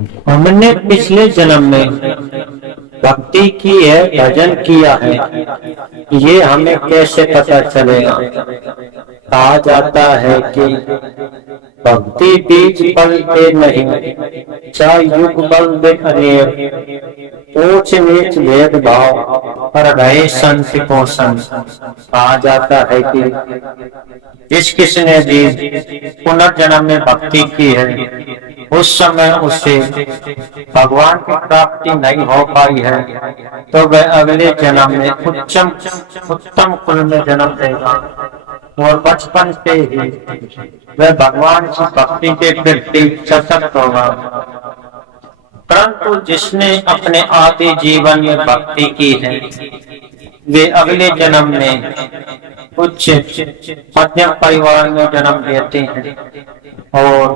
हमने पिछले जन्म में भक्ति की है, भजन किया है, ये हमें कैसे पता चलेगा? कहा जाता है कि भक्ति बीज पलते नहीं, चाहे युग बल दे अनेक, ऊंच नीच भेदभाव पर रहे संत को संत। कहा जाता है कि जिस किसने भी पुनर्जन्म में भक्ति की है, उस समय उसे भगवान की प्राप्ति नहीं हो पाई है, तो वह अगले जन्म में उत्तम कुल में जन्म लेगा और बचपन से ही वह भगवान की भक्ति के प्रति सशक्त होगा। परंतु जिसने अपने आदि जीवन में भक्ति की है, वे अगले जन्म में उच्च मध्यम परिवार में जन्म लेते हैं और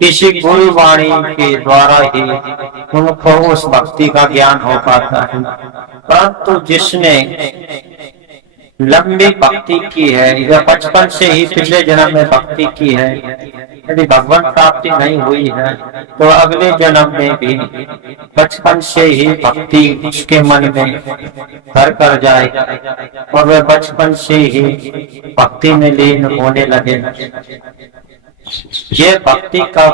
किसी गुरु वाणी के द्वारा ही उनको उस भक्ति का ज्ञान हो पाता है। परंतु जिसने लंबी भक्ति की है या बचपन से ही पिछले जन्म में भक्ति की है, यदि भगवान प्राप्ति नहीं हुई है, तो अगले जन्म में भी बचपन से ही भक्ति उसके मन में घर कर जाए और वह बचपन से ही भक्ति में लीन होने लगे। ये भक्ति का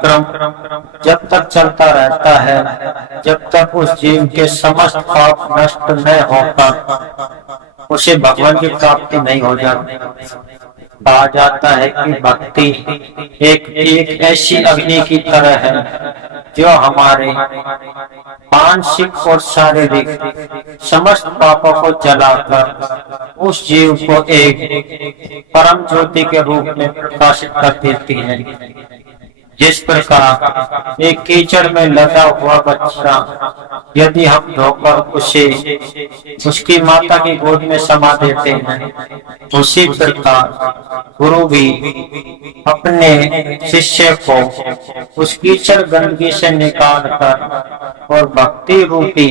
क्रम जब तक चलता रहता है, जब तक उस जीव के समस्त पाप नष्ट न होकर उसे भगवान की प्राप्ति नहीं हो जाती। कहा जाता है कि भक्ति एक ऐसी अग्नि की तरह है जो हमारे मानसिक और शारीरिक समस्त पापों को जलाकर उस जीव को एक परम ज्योति के रूप में प्रकाशित कर देती है। जिस प्रकार एक कीचड़ में लगा हुआ बच्चा यदि हम धोकर उसे उसकी माता की गोद में समा देते हैं, उसी प्रकार गुरु भी अपने शिष्य को उस कीचड़ गंदगी से निकाल कर और भक्ति रूपी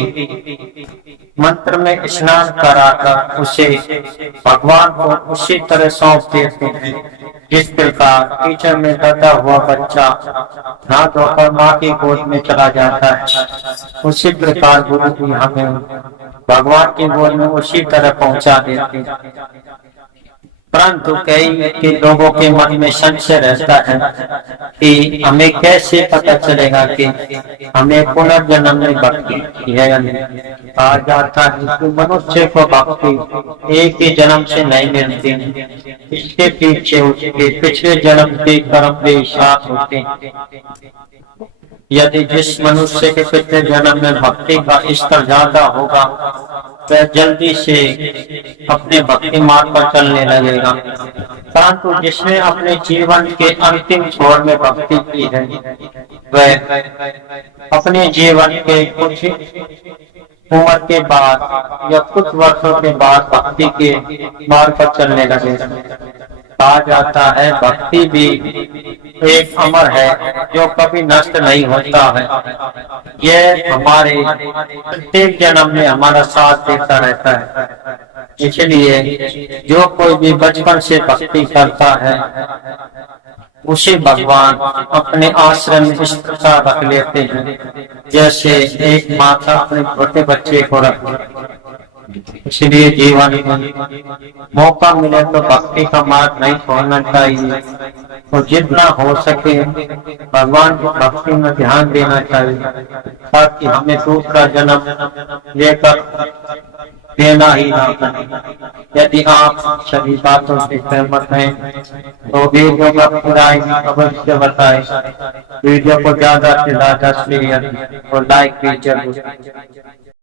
मंत्र में स्नान कराकर उसे भगवान को उसी तरह सौंप देते हैं। जिस प्रकार कीचड़ में लगा हुआ बच्चा नहा धोकर माँ की गोद में चला जाता है, उसी प्रकार गुरु भी हमें भगवान की गोद में उसी तरह पहुंचा देते हैं। परंतु कई के लोगों के मन में संशय रहता है कि हमें कैसे पता चलेगा कि हमें पुनर्जन्म में भक्ति है या नहीं। कहा जाता है कि मनुष्य को भक्ति एक ही जन्म से नहीं मिलती, इसके पीछे उसके पिछले जन्म के कर्म के साथ होते हैं। यदि जिस मनुष्य के पिछले जन्म में भक्ति का स्तर ज्यादा होगा, वह जल्दी से अपने भक्ति मार्ग पर चलने लगेगा। परंतु जिसने अपने जीवन के अंतिम छोर में भक्ति की है, वह अपने जीवन के कुछ उम्र के बाद या कुछ वर्षों के बाद भक्ति के मार्ग पर चलने लगेगा। कहा जाता है भक्ति भी एक अमर है जो कभी नष्ट नहीं होता है। यह हमारे प्रत्येक जन्म में हमारा साथ देता रहता है। इसलिए जो कोई भी बचपन से भक्ति करता है, उसे भगवान अपने आश्रम में इस प्रकार रख लेते हैं जैसे एक माता अपने छोटे बच्चे को रखती। इसलिए जीवन में मौका मिले तो भक्ति का मार्ग नहीं छोड़ना चाहिए और जितना हो सके भगवान की भक्ति में ध्यान देना चाहिए, ताकि हमें दूसरा जन्म लेकर देना ही ना पड़े। यदि आप सभी बातों से सहमत हैं तो वीडियो का पूरा अवश्य बताएं। वीडियो को ज्यादा से ज्यादा शेयर और लाइक भी जरूर।